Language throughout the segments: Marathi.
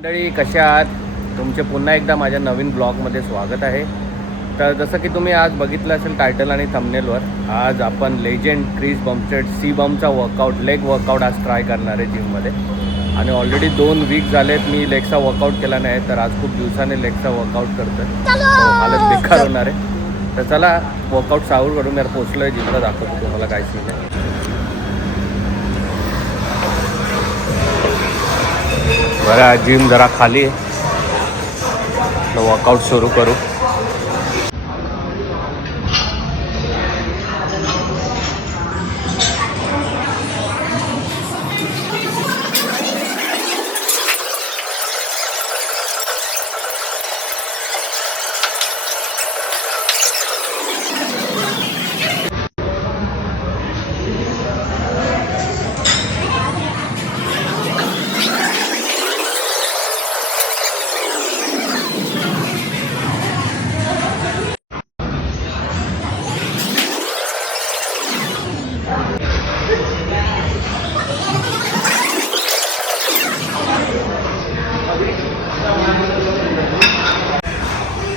मंडळी कशा आहात? तुमचे पुन्हा एकदा माझ्या नवीन ब्लॉगमध्ये स्वागत आहे. तर जसं की तुम्ही आज बघितलं असेल टायटल आणि थंबनेलवर, आज आपण लेजेंड क्रिस बमस्टेड सी बमचा वर्कआउट, लेग वर्कआउट आज ट्राय करणार आहे जिममध्ये. आणि ऑलरेडी 2 वीक झालेत मी लेगचा वर्कआउट केला नाही, तर आज खूप दिवसाने लेगचा वर्कआउट करतो आहे. हालत बेकार होणार आहे. तर चला वर्कआउट चालू करून यार, पोचलो आहे जिमला, दाखवतो तुम्हाला काय सीन आहे. बरं, जिम जरा खाली आहे, तर वर्कआउट सुरू करू.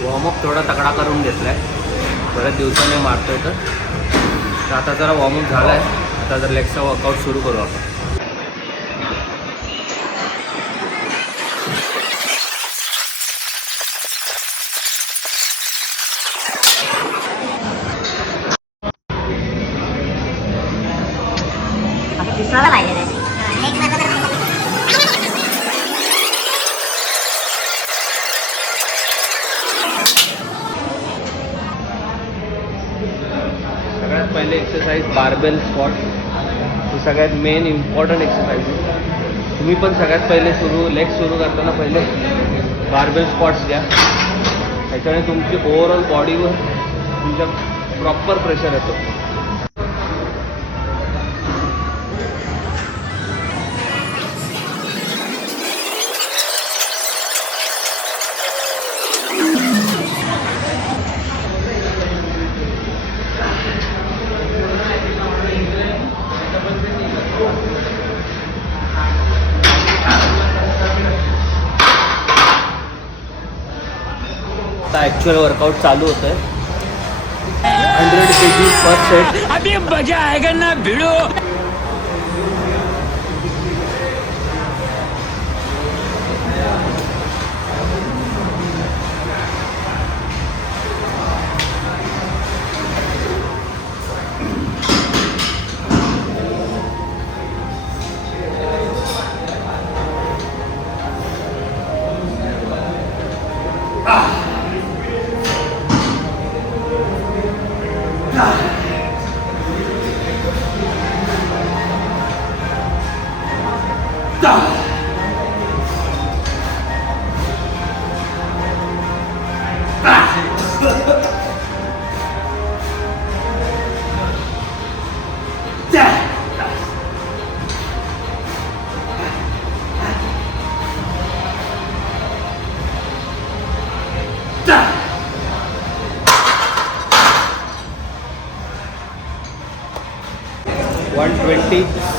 वॉर्मअप थोडा तगडा करून घेतला आहे, बऱ्याच दिवसाने मारतोय. तर आता जरा वॉर्मअप झाला आहे, आता जर लेगचा वर्कआउट सुरू करू आपण. सगळ्यात पहिले एक्सरसाइज बारबेल स्क्वॉट, ही सगळ्यात मेन इम्पॉर्टंट एक्सरसाइज आहे. तुम्ही पण सगळ्यात पहिले लेग सुरू करताना पहिले बारबेल स्क्वॉट्स घ्या. त्याच्याने तुमची ओव्हरऑल बॉडीवर तुमच्या प्रॉपर प्रेशर येतो. आता ॲक्च्युअल वर्कआउट चालू होतं आहे. 100 kg पर सेट. अभी मजा आएगा ना भिड़ो.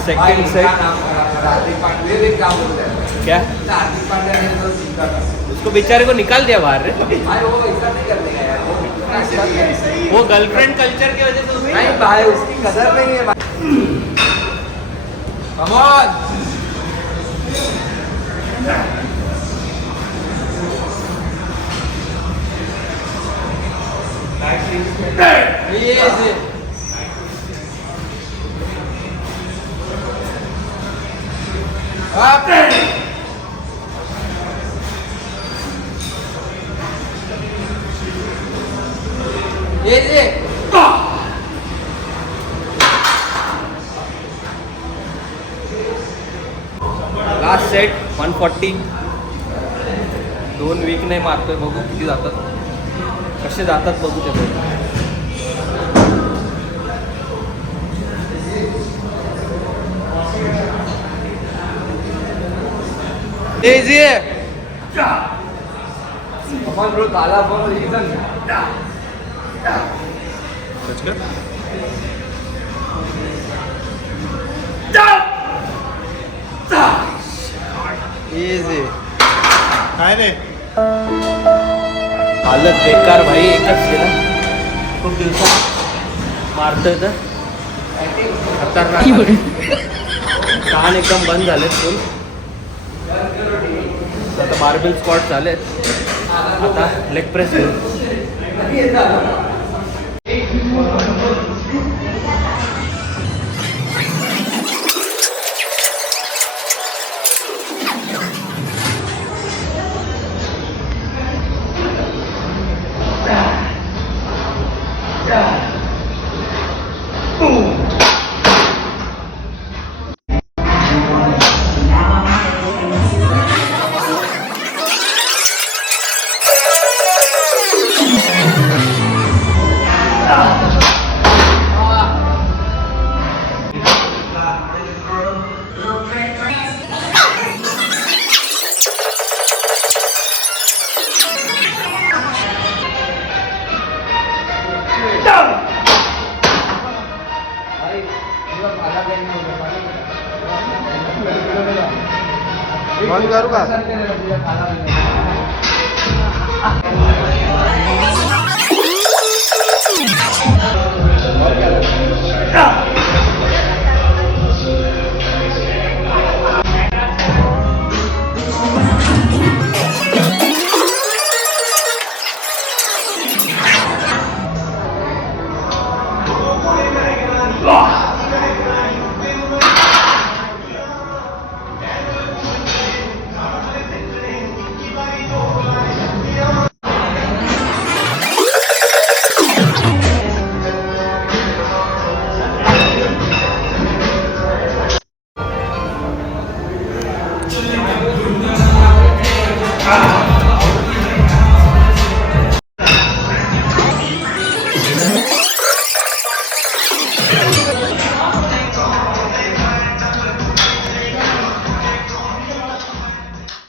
Second set. क्या उसको बेचारे को निकाल दिया बाहर रे. वो गर्लफ्रेंड कल्चर की वजह से नहीं भाई, उसकी कदर नहीं है. Come on. Last set 140. 2 week नाही मारतोय, बघू किती जातात, कसे जातात बघू ते. Easy. Come on bro, काला ball reason. Let's go. Easy. काय रे हालत बेकार भाई, एकच केला खूप दिवसात मारतोय तर खतरनाक कान एकदम बंद झालेत फुल. आता मार्बल स्क्वॉट झालेत, आता लेग प्रेस घेऊ. बंद करू का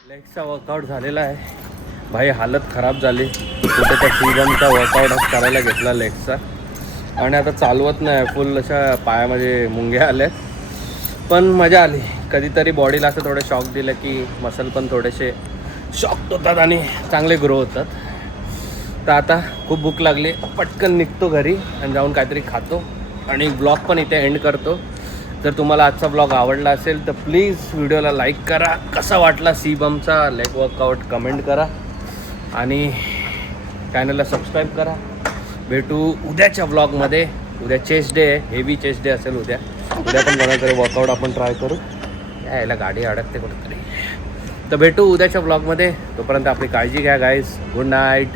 लेगचा वर्कआउट झालेला आहे भाई. हालत खराब झाली. कुठे त्या सीबमचा वर्कआउट करायला घेतला लेगचा आणि आता चालवत नाही. फुल अशा पायामध्ये मुंग्या आल्या, पण मजा आली. कधीतरी बॉडीला असं थोडं शॉक दिलं की मसल पण थोडेसे शॉक होतात आणि चांगले ग्रो होतात. तर आता खूप भूक लागली, पटकन निघतो घरी आणि जाऊन काहीतरी खातो आणि ब्लॉग पण इथे एंड करतो. जर तुम्हाला आजचा ब्लॉग आवडला असेल तर प्लीज व्हिडिओला लाईक करा. कसा वाटला सीबमचा लेग वर्कआउट कमेंट करा आणि चॅनलला सबस्क्राईब करा. भेटू उद्याच्या ब्लॉगमध्ये. उद्या चेस्ट डे आहे, हेवी चेस्ट डे असेल उद्या. उद्या पण कोणाकडे वर्कआउट आपण ट्राय करू. यायला गाडी अडकते कुठेतरी. तर भेटू उद्याच्या ब्लॉगमध्ये. तोपर्यंत आपली काळजी घ्या गाईज. Good night.